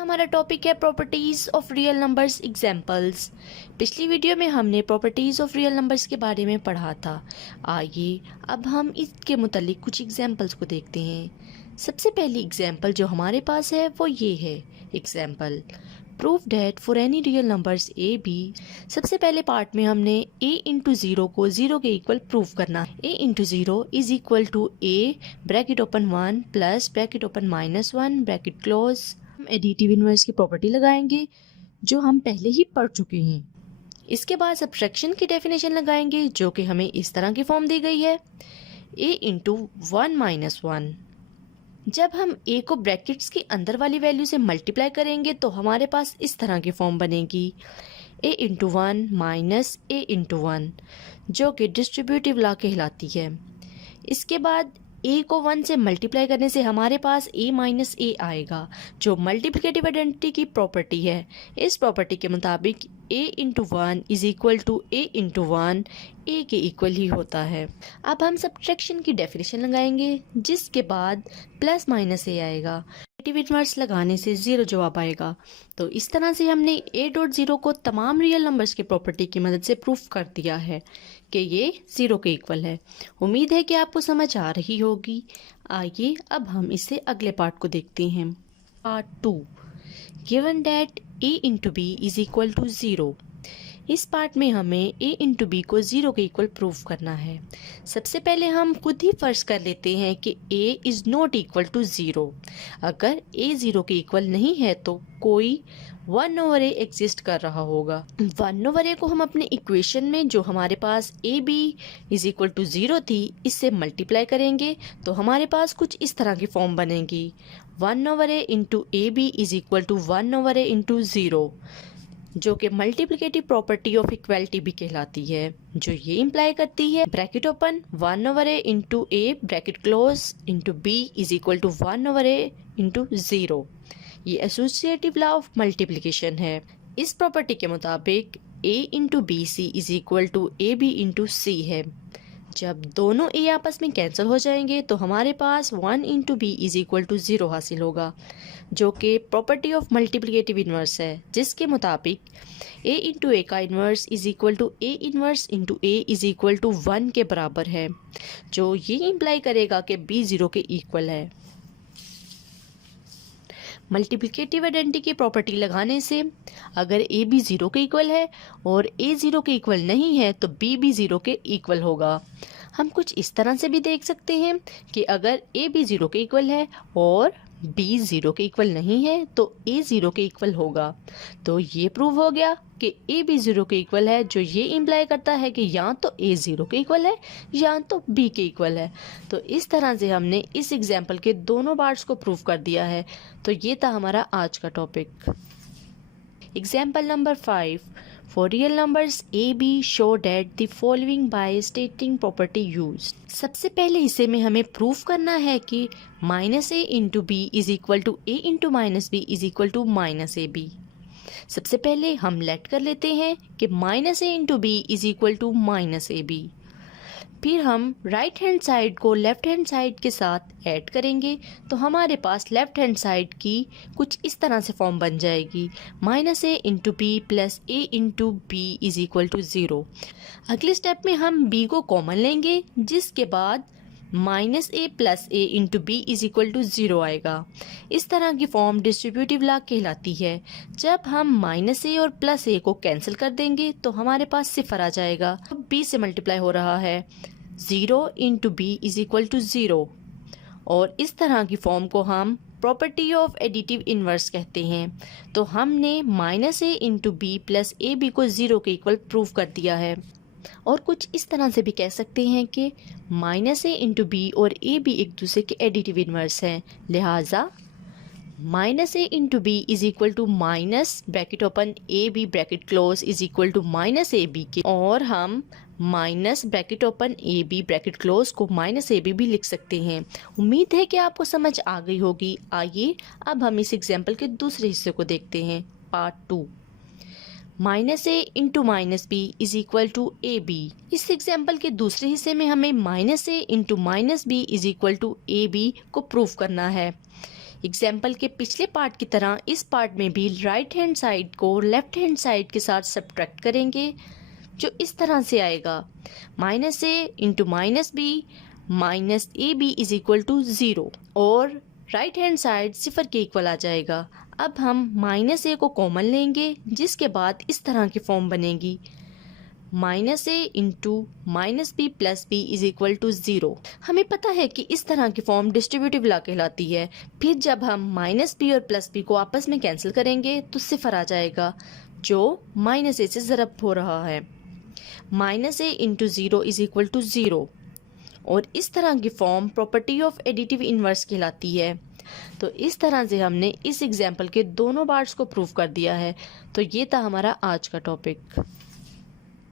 हमारा टॉपिक है properties of real numbers examples. पिछली वीडियो में हमने प्रॉपर्टीज ऑफ रियल नंबर्स के बारे में पढ़ा था। आइए अब हम इसके मुतालिक कुछ एग्जांपल्स को देखते हैं। सबसे पहली एग्जांपल जो हमारे पास है वो ये है। Example prove that for any real numbers A B. सबसे पहले पार्ट में हमने a इंटू ज़ीरो को ज़ीरो के इक्वल प्रूव करना। a into zero is equal to a bracket open 1 plus bracket open -1 bracket close. हम एडिटिव इनवर्स की property लगाएंगे जो हम पहले ही पढ़ चुके हैं। इसके बाद सब्ट्रैक्शन की डेफिनेशन लगाएंगे जो कि हमें इस तरह की फॉर्म दी गई है a इंटू 1 माइनस 1। जब हम a को ब्रैकेट्स के अंदर वाली वैल्यू से मल्टीप्लाई करेंगे तो हमारे पास इस तरह की फॉर्म बनेगी a into 1 minus a into 1 जो कि डिस्ट्रीब्यूटिव लॉ कहलाती है। इसके बाद a को 1 से मल्टीप्लाई करने से हमारे पास a माइनस a आएगा जो मल्टीप्लिकेटिव आइडेंटिटी की प्रॉपर्टी है। इस प्रॉपर्टी के मुताबिक a into 1 is equal to a into 1 a के इक्वल ही होता है। अब हम सब्ट्रैक्शन की डेफिनेशन लगाएंगे जिसके बाद प्लस माइनस a आएगा। नेगेटिव इनवर्स लगाने से ज़ीरो जवाब आएगा। तो इस तरह से हमने a डॉट ज़ीरो को तमाम रियल नंबर्स की प्रॉपर्टी की मदद से प्रूफ कर दिया है कि ये ज़ीरो के इक्वल है। उम्मीद है कि आपको समझ आ रही होगी। आइए अब हम इससे अगले पार्ट को देखते हैं। Part 2 given that a into B is equal to zero. इस पार्ट में हमें a इंटू बी को ज़ीरो के इक्वल प्रूफ करना है। सबसे पहले हम खुद ही फर्ज कर लेते हैं कि a is not equal to zero. अगर a ज़ीरो के इक्वल नहीं है तो कोई 1 ओवर a एग्जिस्ट कर रहा होगा। 1 ओवर a को हम अपने इक्वेशन में जो हमारे पास a b is equal to zero थी इससे मल्टीप्लाई करेंगे तो हमारे पास कुछ इस तरह की फॉर्म बनेगी 1 over a into A B is equal to 1 over a into zero जो कि मल्टीप्लिकेटिव प्रॉपर्टी ऑफ इक्वालिटी भी कहलाती है, जो ये इम्प्लाई करती है bracket open 1 over a into a bracket close into B is equal to 1 over a into zero. ये एसोसिएटिव लॉ ऑफ मल्टीप्लिकेशन है। इस प्रॉपर्टी के मुताबिक a into b c is equal to A b into c है। जब दोनों a आपस में कैंसिल हो जाएंगे तो हमारे पास 1 into B is equal to zero हासिल होगा जो कि प्रॉपर्टी ऑफ मल्टीप्लिकेटिव इन्वर्स है, जिसके मुताबिक a इंटू ए का inverse is equal to a inverse into a is equal to 1 के बराबर है, जो ये इम्प्लाई करेगा कि b ज़ीरो के इक्वल है। मल्टीप्लिकेटिव आइडेंटिटी की प्रॉपर्टी लगाने से अगर a भी ज़ीरो के इक्वल है और a ज़ीरो के इक्वल नहीं है तो b भी ज़ीरो के इक्वल होगा। हम कुछ इस तरह से भी देख सकते हैं कि अगर a भी ज़ीरो के इक्वल है और b ज़ीरो के इक्वल नहीं है तो a ज़ीरो के इक्वल होगा। तो ये प्रूव हो गया कि a भी ज़ीरो के इक्वल है, जो ये इम्प्लाई करता है कि या तो a ज़ीरो के इक्वल है या तो b के इक्वल है। तो इस तरह से हमने इस एग्जाम्पल के दोनों पार्ट्स को प्रूव कर दिया है। तो ये था हमारा आज का topic. Example number 5 For real numbers a b show that the following by stating property used। सबसे पहले हिस्से में हमें प्रूफ करना है कि minus A into B is equal to A into minus B is equal to minus A B. सबसे पहले हम लेट कर लेते हैं कि minus A into B is equal to minus A B. फिर हम राइट हैंड साइड को लेफ्ट हैंड साइड के साथ ऐड करेंगे तो हमारे पास लेफ्ट हैंड साइड की कुछ इस तरह से फॉर्म बन जाएगी minus A into B plus A into B is equal to zero. अगले स्टेप में हम b को कॉमन लेंगे जिसके बाद minus A plus A into B is equal to zero आएगा। इस तरह की फॉर्म डिस्ट्रीब्यूटिव लॉ कहलाती है। जब हम माइनस ए और प्लस ए को कैंसिल कर देंगे तो हमारे पास सिफर आ जाएगा। b से मल्टीप्लाई हो रहा है 0 into B is equal to zero और इस तरह की फॉर्म को हम प्रॉपर्टी ऑफ एडिटिव इन्वर्स कहते हैं। तो हमने minus A into B plus A B को ज़ीरो के इक्वल प्रूव कर दिया है। और कुछ इस तरह से भी कह सकते हैं कि माइनस ए इंटू बी और ए बी एक दूसरे के एडिटिव इन्वर्स हैं, लिहाजा minus A into B is equal to minus bracket open A B bracket close is equal to minus A B के, और हम minus bracket open A B bracket close को minus A B भी लिख सकते हैं। उम्मीद है कि आपको समझ आ गई होगी। आइए अब हम इस एग्जाम्पल के दूसरे हिस्से को देखते हैं। Part 2 minus A into minus B is equal to A B. इस एग्जाम्पल के दूसरे हिस्से में हमें minus A into minus B is equal to A B को प्रूव करना है। एग्जाम्पल के पिछले पार्ट की तरह इस पार्ट में भी राइट हैंड साइड को लेफ्ट हैंड साइड के साथ सब्ट्रैक्ट करेंगे, जो इस तरह से आएगा -a into -b minus A B is equal to 0 और राइट हैंड साइड 0 के इक्वल आ जाएगा। अब हम -a को कॉमन लेंगे, जिसके बाद इस तरह की फॉर्म बनेगी -a into -b plus b is equal to 0। हमें पता है कि इस तरह की फॉर्म डिस्ट्रीब्यूटिव लॉ कहलाती है। फिर जब हम -b और +b को आपस में कैंसिल करेंगे तो 0 आ जाएगा, जो -a से ज़रब हो रहा है। -a into 0 is equal to 0 और इस तरह की form property of additive inverse कहलाती है। तो इस तरह से हमने इस एग्जाम्पल के दोनों पार्ट्स को प्रूव कर दिया है। तो ये था हमारा आज का टॉपिक।